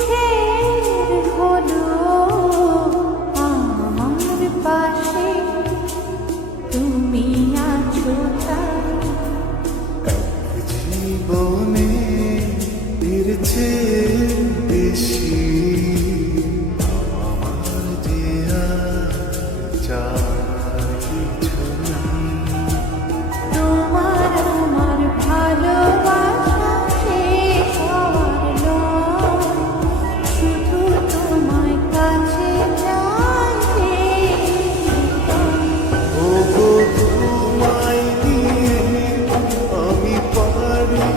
সুখের হলো আমার পাশে তুমি আছো তাই। জীবনে ফিরছে বেশি আমার যে আর চার কিছু নেই। তোমার আমার ভালোবাসা শেষ হওয়ার নয়, শুধু তোমায় কাছে চাইতে। ওগো তোমায় নিয়ে আমি পারি